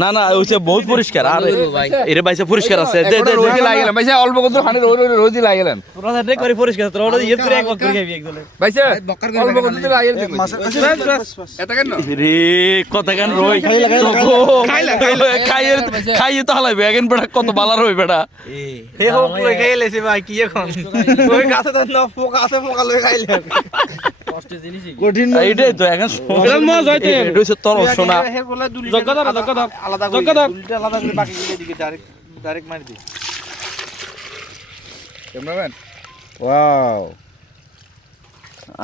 না না ওইসে বহুত পরিষ্কার আর এর বাইসে পরিষ্কার আছে রোজি লাগেলেন ভাইসা অল্প কত খানি রোজি লাগেলেন করে পরিষ্কার তোরা ওটা ইয়ে করে এক বক করে খাবি একদলে ভাইসা অল্প কত তো লাগেল এটা কেন রে কত গান রই খাইয়ে তো হালাই বেগেন বেটা কত বালার হই বেটা হে হোক লই খাইলেছে ভাই কি এখন ওই গাছে তো না পোকা আছে পোকা লই খাইলে কষ্টে জিনিস কঠিন এইটাই তো এখন মজা হইতে এটা হচ্ছে তরল সোনা আলাদা করে বাকি দিকে ডাইরেক্ট মারি দি ক্যামেরাম্যান ওয়াও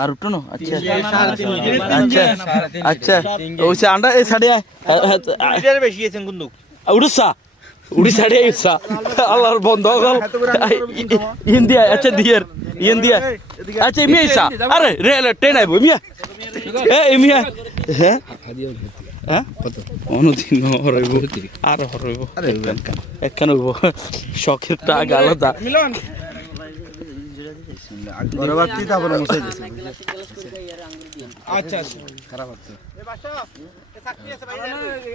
আর উঠো না আচ্ছা আচ্ছা ওইসে আন্ডা এই সাড়ে এটার বেশি আছেন কিন্তু উড়ুসা উড়ি সাড়ে আইসা আল্লাহর বন্ধ গল ইন্ডিয়া আচ্ছা দিয়ার ইন্ডিয়া আচ্ছা মিয়াইসা আরে রেল ট্রেন আইবো মিয়া এ মিয়া হ্যাঁ হ্যাঁ কত অনুদিন হরইব আর হরইব একখান হইব শখের টাক আলাদা মিলন গরবাতি তারপরে মুছাই দিছে আচ্ছা খারাপ হচ্ছে এ বাসা এ চাকরি আছে ভাই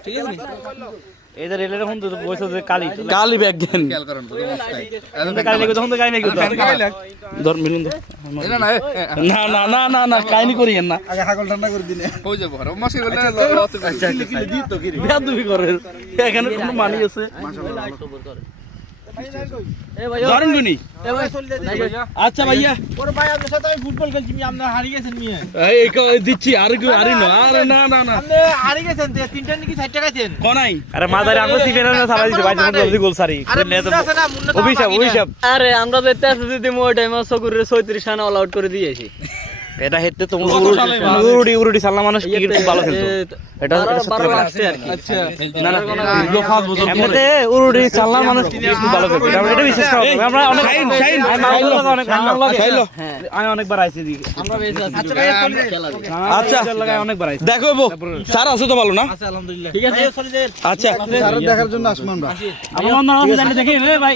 ঠিক আছে এদের রেলের এখন তো বইছে যে কালি ব্যাগ দেন খেয়াল করেন তো কালি লাগো তখন তো কালি লাগো ধর মিলুন এটা না না না না না না কাহিনী করিয়েন না আগে হাগল ঠান্ডা করে দিনে হয়ে যাবো আর মাসে বলে আচ্ছা দি তো কি বেয়াদবি করে এখানে কোনো মানি আছে এ ভাই ধরেন গুনি এ ভাই চল দে আচ্ছা ভাইয়া ওরে ভাই আপনার সাথে আমি ফুটবল খেলছি আপনি হারিয়ে গেছেন মিয়া এই দিচ্ছি আর আরে না আরে না না না আপনি হারিয়ে গেছেন তিনটা নাকি 60 টাকা দেন কোনাই আরে মাদারে আমগো সিফেনারে সারা দিছে ভাই জলদি গোল সারি অভিশাপ আরে আমরা যেতে আসতে যদি ওই টাইমে সকুরের 36 রান অল আউট করে দিয়েছি এটা হেতে তোমরা উরুডি সাল্লা মানুষ ক্রিকেট খুব ভালো খেলতো এটা সত্যি আচ্ছা না না লোকাল বুঝুন এমনিতে উরুডি সাল্লা মানুষ ক্রিকেট খুব ভালো খেলতো আমরা এটা বিশ্বাস করব আমরা অনেক শাইন অনেক খাইলো আমি অনেকবার আইছি দিকে আমরা বেশ আচ্ছা ভাই চলে খেলা আচ্ছা লাগায় অনেকবার আইছি দেখো স্যার আছে তো ভালো না আচ্ছা আলহামদুলিল্লাহ ঠিক আছে চলে যান আচ্ছা স্যার দেখার জন্য আসলাম আমরা আমার মন না জানি দেখি রে ভাই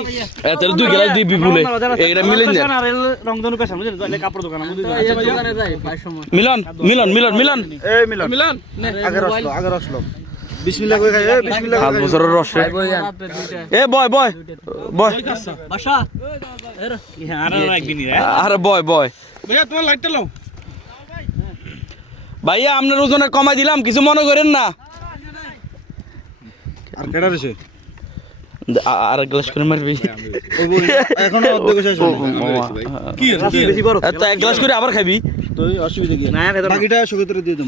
এত দুই গেলা দুই বিপুলে এটা মিলেন না রংধনু পেশা বুঝলেন তো কাপড় দোকান দোকানে যাই ভাই সময় মিলন মিলন মিলন মিলন এই মিলন মিলন আগে রসলো বিসমিল্লাহ কই খাই বিসমিল্লাহ হাত বছরের রস এ বয় বয় বয় বাসা আরে বয় বয় ভাইয়া তোমার লাইটটা লাও ভাইয়া আপনার ওজনে কমাই দিলাম কিছু মনে করেন না আর কেডা রইছে আর গ্লাস করে মারবি এখনো অর্ধেক শেষ হয়নি কি বেশি বড় এক গ্লাস করে আবার খাবি তো অসুবিধা কি না বাকিটা সুগতরে দিয়ে দাও